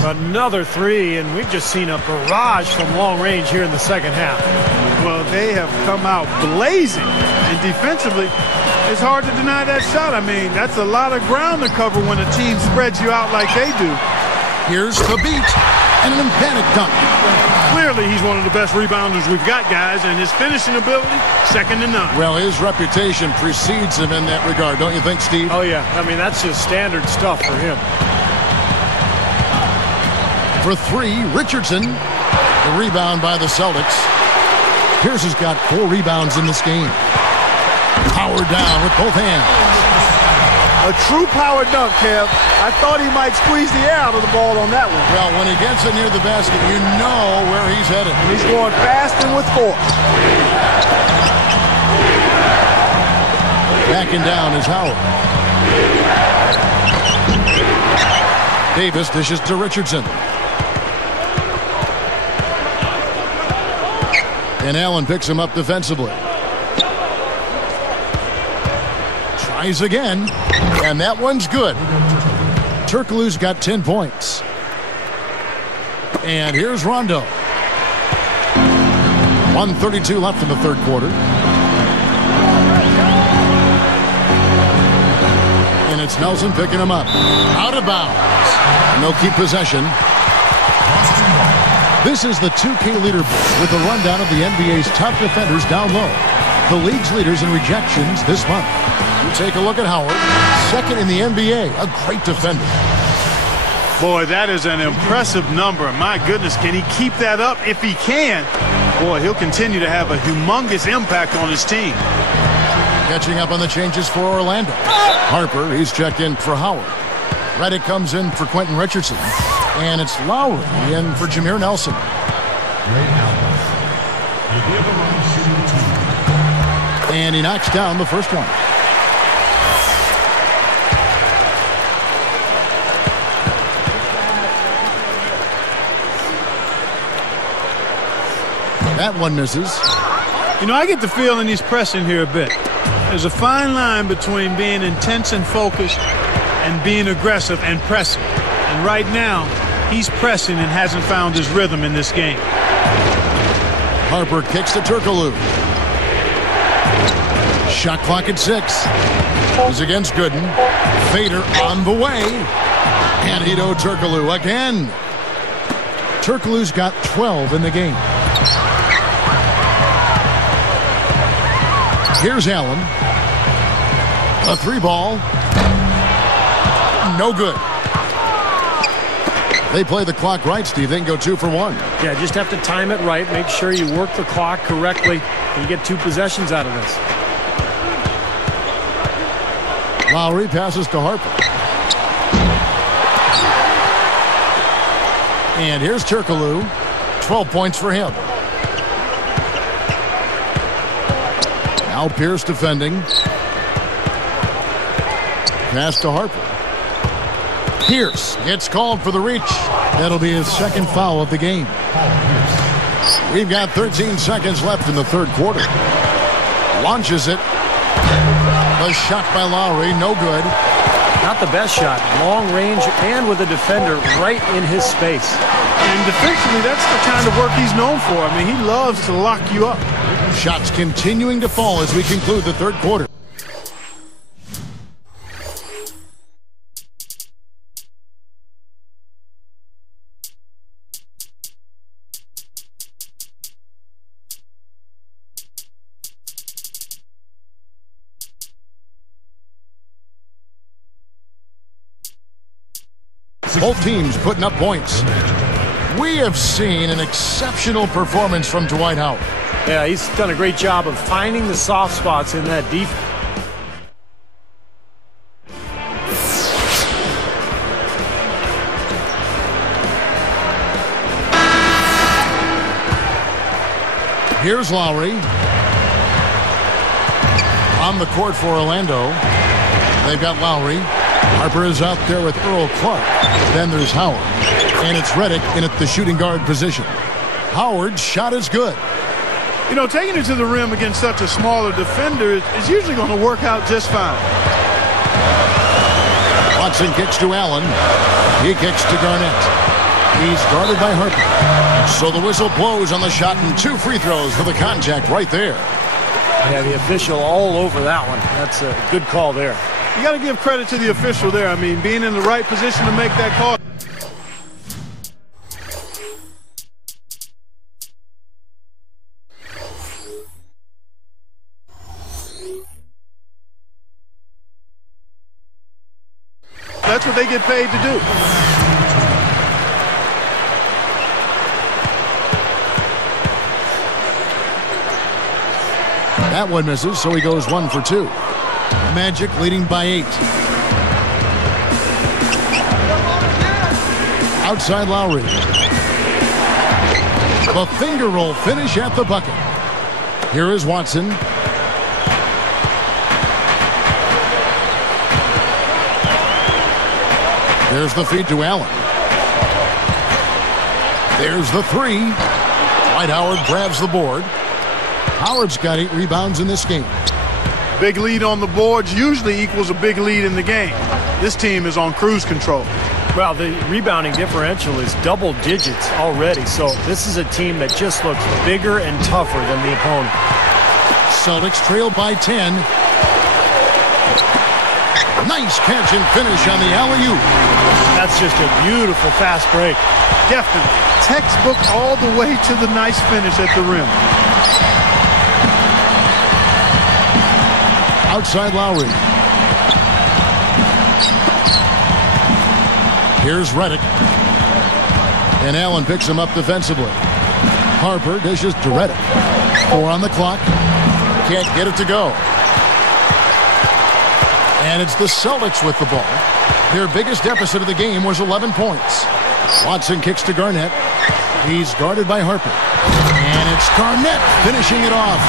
Another three, and we've just seen a barrage from long range here in the second half. Well, they have come out blazing, and defensively, it's hard to deny that shot. I mean, that's a lot of ground to cover when a team spreads you out like they do. Here's the beat, and an emphatic dunk. Clearly, he's one of the best rebounders we've got, guys, and his finishing ability, second to none. Well, his reputation precedes him in that regard, don't you think, Steve? Oh, yeah. I mean, that's just standard stuff for him. For three, Richardson. The rebound by the Celtics. Pierce has got 4 rebounds in this game. Power down with both hands. A true power dunk, Kev. I thought he might squeeze the air out of the ball on that one. Well, when he gets it near the basket, you know where he's headed. And he's going fast and with force. Backing down is Howard. Davis dishes to Richardson. And Allen picks him up defensively. Tries again. And that one's good. Turkoglu's got 10 points. And here's Rondo. 1:32 left in the third quarter. And it's Nelson picking him up. Out of bounds. And they'll keep possession. This is the 2K leaderboard with a rundown of the NBA's top defenders down low. The league's leaders in rejections this month. You take a look at Howard, second in the NBA, a great defender. Boy, that is an impressive number. My goodness, can he keep that up? If he can, boy, he'll continue to have a humongous impact on his team. Catching up on the changes for Orlando. Harper, he's checked in for Howard. Redick comes in for Quentin Richardson. And it's Lowry in for Jameer Nelson. And he knocks down the first one. That one misses. You know, I get the feeling he's pressing here a bit. There's a fine line between being intense and focused and being aggressive and pressing. And right now, he's pressing and hasn't found his rhythm in this game. Harper kicks to Turkoglu. Shot clock at 6. Is against Gooden. Fader on the way. And Hedo Turkoglu again. Turkoglu's got 12 in the game. Here's Allen. A 3-ball. No good. They play the clock right, Steve. They can go 2 for 1. Yeah, just have to time it right. Make sure you work the clock correctly and you get 2 possessions out of this. Lowry passes to Harper. And here's Turkoglu. 12 points for him. Now Pierce defending. Pass to Harper. Pierce gets called for the reach. That'll be his second foul of the game. We've got 13 seconds left in the third quarter. Launches it. A shot by Lowry, no good. Not the best shot. Long range and with a defender right in his space. And defensively, that's the kind of work he's known for. I mean, he loves to lock you up. Shots continuing to fall as we conclude the third quarter. Both teams putting up points. We have seen an exceptional performance from Dwight Howard. Yeah, he's done a great job of finding the soft spots in that defense. Here's Lowry. On the court for Orlando. They've got Lowry. Harper is out there with Earl Clark. Then there's Howard. And it's Redick in at the shooting guard position. Howard's shot is good. You know, taking it to the rim against such a smaller defender is usually going to work out just fine. Watson kicks to Allen. He kicks to Garnett. He's guarded by Harper. So the whistle blows on the shot, and 2 free throws for the contact right there. Yeah, the official all over that one. That's a good call there. You got to give credit to the official there. I mean, being in the right position to make that call. That's what they get paid to do. That one misses, so he goes 1 for 2. Magic leading by 8. Outside Lowry. The finger roll finish at the bucket. Here is Watson. There's the feed to Allen. There's the 3. Dwight Howard grabs the board. Howard's got 8 rebounds in this game. Big lead on the boards usually equals a big lead in the game. This team is on cruise control. Well, the rebounding differential is double digits already, so this is a team that just looks bigger and tougher than the opponent. Celtics trail by 10. Nice catch and finish on the alley-oop. That's just a beautiful fast break. Definitely. Textbook all the way to the nice finish at the rim. Outside Lowry. Here's Redick. And Allen picks him up defensively. Harper dishes to Redick. 4 on the clock. Can't get it to go. And it's the Celtics with the ball. Their biggest deficit of the game was 11 points. Watson kicks to Garnett. He's guarded by Harper. And it's Garnett finishing it off.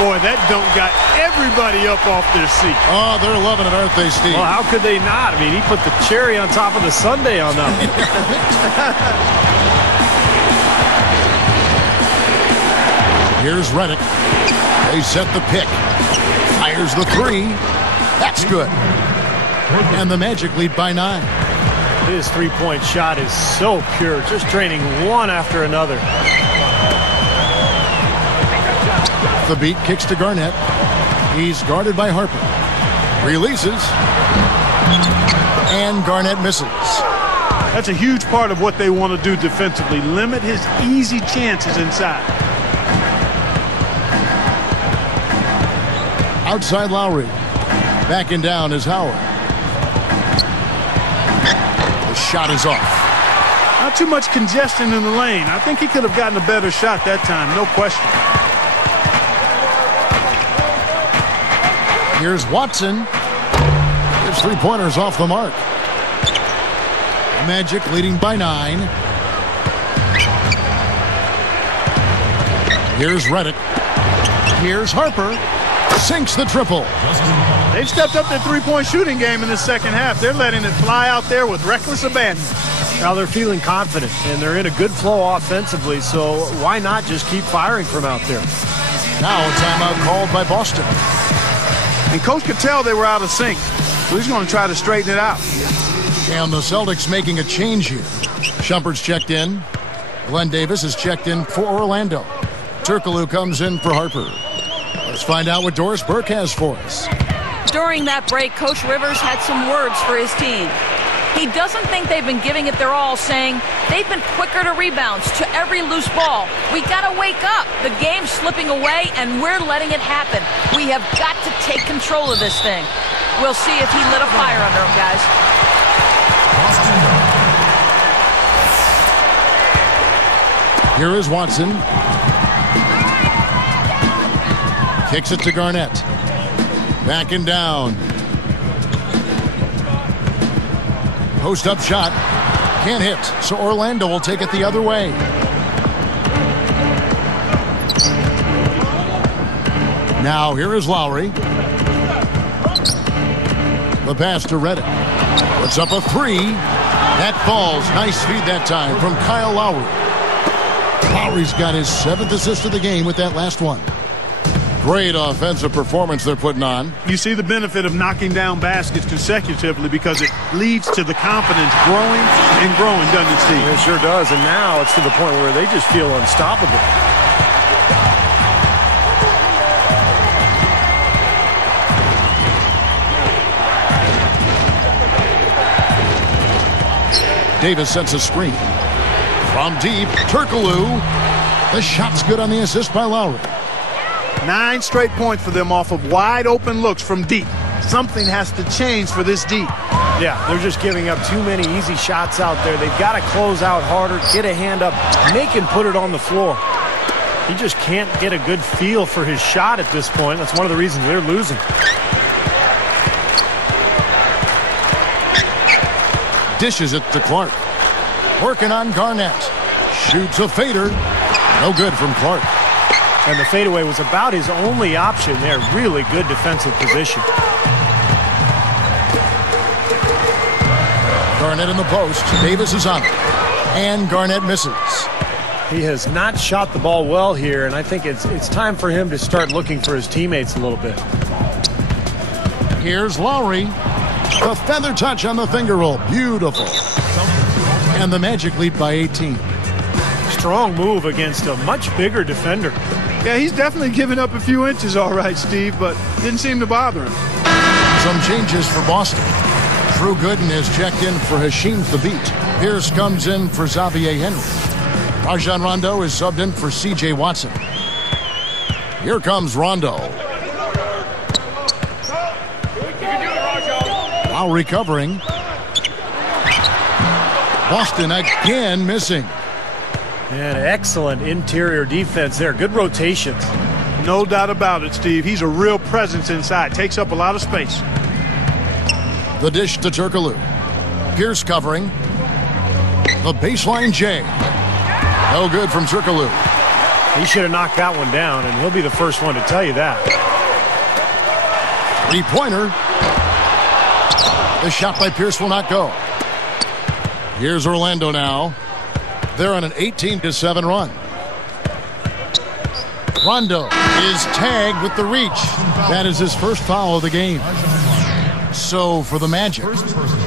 Boy, that dunk got everybody up off their seat. Oh, they're loving it, aren't they, Steve? Well, how could they not? I mean, he put the cherry on top of the sundae on them. Here's Redick. They set the pick. Fires the 3. That's good. And the Magic lead by 9. His three-point shot is so pure, just draining one after another. The beat kicks to Garnett. He's guarded by Harper. Releases. And Garnett misses. That's a huge part of what they want to do defensively. Limit his easy chances inside. Outside Lowry. Backing down is Howard. The shot is off. Not too much congestion in the lane. I think he could have gotten a better shot that time, no question. Here's Watson. His 3-pointers off the mark. Magic leading by 9. Here's Redick. Here's Harper. Sinks the triple. They've stepped up their three-point shooting game in the second half. They're letting it fly out there with reckless abandon. Now they're feeling confident, and they're in a good flow offensively, so why not just keep firing from out there? Now a timeout called by Boston. And Coach could tell they were out of sync, so he's going to try to straighten it out. And the Celtics making a change here. Shumpert's checked in. Glenn Davis is checked in for Orlando. Turkoglu comes in for Harper. Let's find out what Doris Burke has for us. During that break, Coach Rivers had some words for his team. He doesn't think they've been giving it their all, saying they've been quicker to rebounds, to every loose ball. We got to wake up. The game's slipping away, and we're letting it happen. We have got to take control of this thing. We'll see if he lit a fire under him, guys. Here is Watson. Kicks it to Garnett. Backing down. Post-up shot. Can't hit, so Orlando will take it the other way. Now here is Lowry. The pass to Redick. Puts up a 3. That falls. Nice feed that time from Kyle Lowry. Lowry's got his 7th assist of the game with that last one. Great offensive performance they're putting on. You see the benefit of knocking down baskets consecutively because it leads to the confidence growing and growing, doesn't it, Steve? It sure does, and now it's to the point where they just feel unstoppable. Davis sets a screen. From deep, Turkoglu. The shot's good on the assist by Lowry. 9 straight points for them off of wide open looks from deep. Something has to change for this deep. Yeah, they're just giving up too many easy shots out there. They've got to close out harder, get a hand up, make him put it on the floor. He just can't get a good feel for his shot at this point. That's one of the reasons they're losing. Dishes it to Clark. Working on Garnett. Shoots a fader. No good from Clark. And the fadeaway was about his only option there. Really good defensive position. Garnett in the post. Davis is on it. And Garnett misses. He has not shot the ball well here, and I think it's time for him to start looking for his teammates a little bit. Here's Lowry. The feather touch on the finger roll. Beautiful. And the Magic lead by 18. Strong move against a much bigger defender. Yeah, he's definitely giving up a few inches, all right, Steve, but didn't seem to bother him. Some changes for Boston. Drew Gooden is checked in for Hasheem Thabit. Pierce comes in for Xavier Henry. Rajon Rondo is subbed in for C.J. Watson. Here comes Rondo. Lowry covering. Boston again missing. And excellent interior defense there. Good rotations. No doubt about it, Steve. He's a real presence inside. Takes up a lot of space. The dish to Turkoglu. Pierce covering. The baseline J. No good from Turkoglu. He should have knocked that one down, and he'll be the first one to tell you that. Three-pointer. The shot by Pierce will not go. Here's Orlando now. They're on an 18-7 run. Rondo is tagged with the reach. That is his first foul of the game. So for the Magic,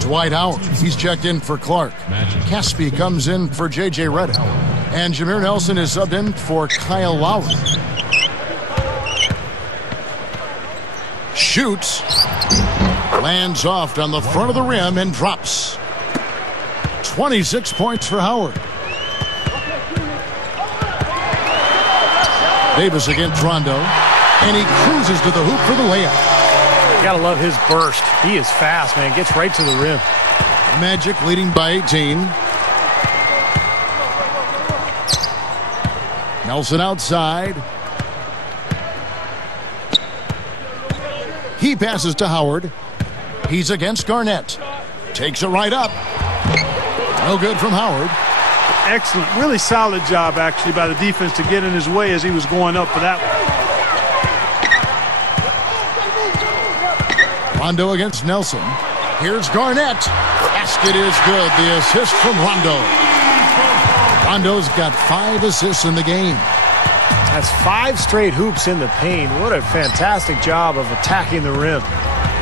Dwight Howard, he's checked in for Clark. Caspi comes in for J.J. Redick. And Jameer Nelson is subbed in for Kyle Lowry. Shoots. Lands off on the front of the rim and drops. 26 points for Howard. Davis against Rondo, and he cruises to the hoop for the layup. Gotta love his burst. He is fast, man. Gets right to the rim. Magic leading by 18. Nelson outside. He passes to Howard. He's against Garnett. Takes it right up. No good from Howard. Excellent. Really solid job, actually, by the defense to get in his way as he was going up for that one. Rondo against Nelson. Here's Garnett. Basket is good. The assist from Rondo. Rondo's got 5 assists in the game. That's 5 straight hoops in the paint. What a fantastic job of attacking the rim.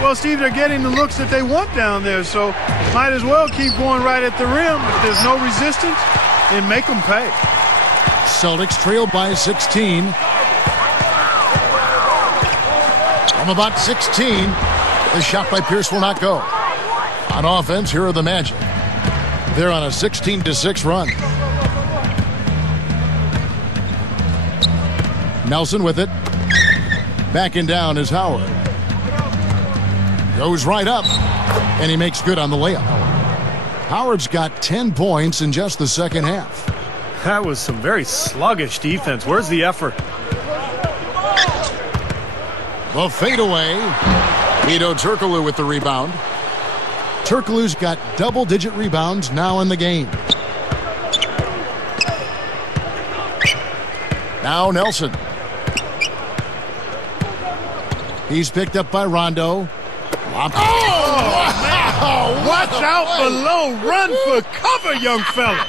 Well, Steve, they're getting the looks that they want down there, so might as well keep going right at the rim. If there's no resistance, then make them pay. Celtics trail by 16. From about 16, the shot by Pierce will not go. On offense, here are the Magic. They're on a 16-6 run. Nelson with it. Backing down is Howard. Goes right up, and he makes good on the layup. Howard's got 10 points in just the second half. That was some very sluggish defense. Where's the effort? The fadeaway. Hedo Turkoglu with the rebound. Turkoglu's got double-digit rebounds now in the game. Now Nelson. He's picked up by Rondo. Oh, wow. Watch out below. Run for cover, young fella.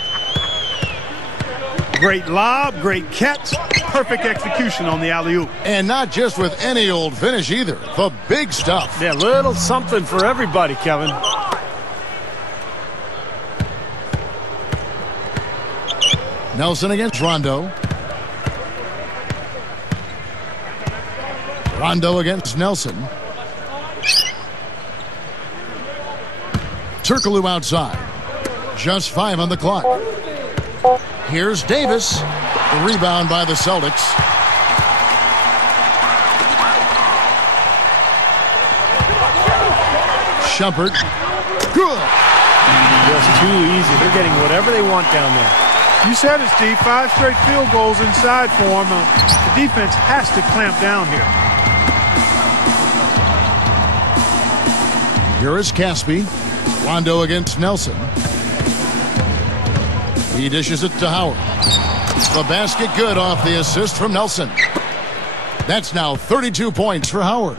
Great lob, great catch. perfect execution on the alley-oop. And not just with any old finish either. The big stuff. Yeah, little something for everybody, Kevin. Nelson against Rondo. Rondo against Nelson. Turkoglu outside. Just 5 on the clock. Here's Davis. The rebound by the Celtics. Shumpert. Good. Just too easy. They're getting whatever they want down there. You said it, Steve. 5 straight field goals inside for him. The defense has to clamp down here. Here is Caspi. Rondo against Nelson. He dishes it to Howard. The basket good off the assist from Nelson. That's now 32 points for Howard.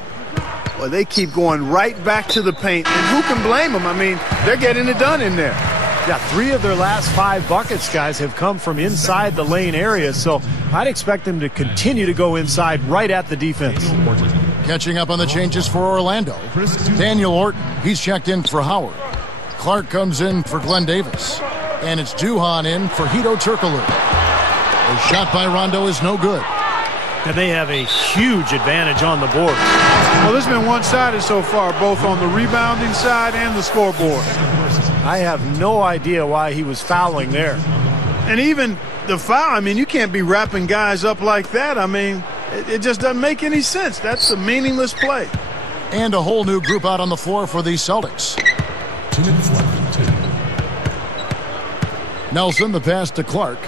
Well, they keep going right back to the paint, and who can blame them? I mean, they're getting it done in there. Yeah, 3 of their last 5 buckets, guys, have come from inside the lane area, so I'd expect them to continue to go inside right at the defense. Catching up on the changes for Orlando. Daniel Orton, he's checked in for Howard. Clark comes in for Glenn Davis. And it's Duhan in for Hedo Turkoglu. The shot by Rondo is no good. And they have a huge advantage on the board. Well, this has been one-sided so far, both on the rebounding side and the scoreboard. I have no idea why he was fouling there. And even the foul, I mean, you can't be wrapping guys up like that. I mean, it just doesn't make any sense. That's a meaningless play. And a whole new group out on the floor for the Celtics. 2 minutes left. Nelson, the pass to Clark.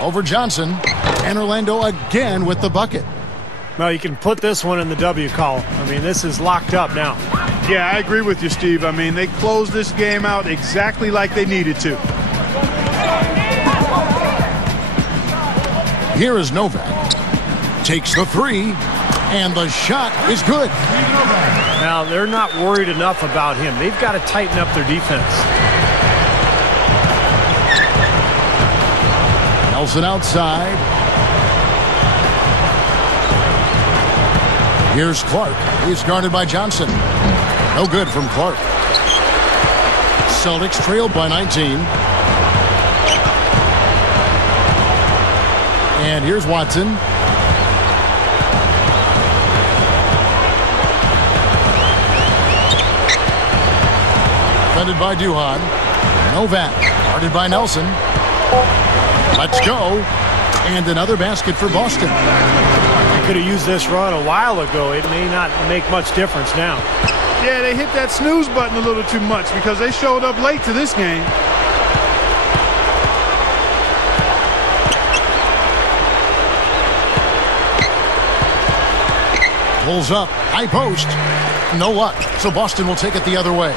Over Johnson. And Orlando again with the bucket. Well, you can put this one in the W column. I mean, this is locked up now. Yeah, I agree with you, Steve. I mean, they closed this game out exactly like they needed to. Here is Novak. Takes the 3. And the shot is good. Now, they're not worried enough about him. They've got to tighten up their defense. Nelson outside. Here's Clark. He's guarded by Johnson. No good from Clark. Celtics trailed by 19. And here's Watson. Defended by Duhan. Novak. Guarded by Nelson. Let's go. And another basket for Boston. They could have used this run a while ago. It may not make much difference now. Yeah, they hit that snooze button a little too much because they showed up late to this game. Pulls up. High post. No luck. So Boston will take it the other way.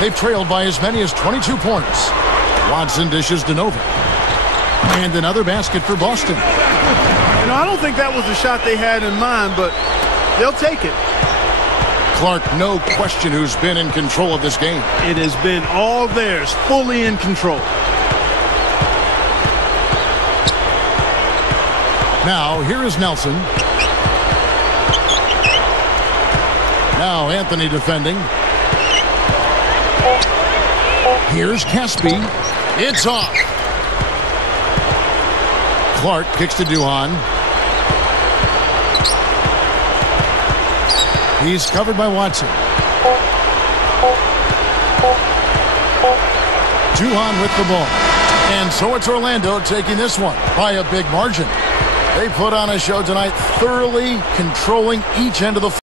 They've trailed by as many as 22 points. Watson dishes to Novak. And another basket for Boston. You know, I don't think that was the shot they had in mind, but they'll take it. Clark, no question who's been in control of this game. It has been all theirs, fully in control. Now, here is Nelson. Now, Anthony defending. Here's Caspi. It's off. Clark kicks to Duhan. He's covered by Watson. Duhan with the ball. And so it's Orlando taking this one by a big margin. They put on a show tonight, thoroughly controlling each end of the floor.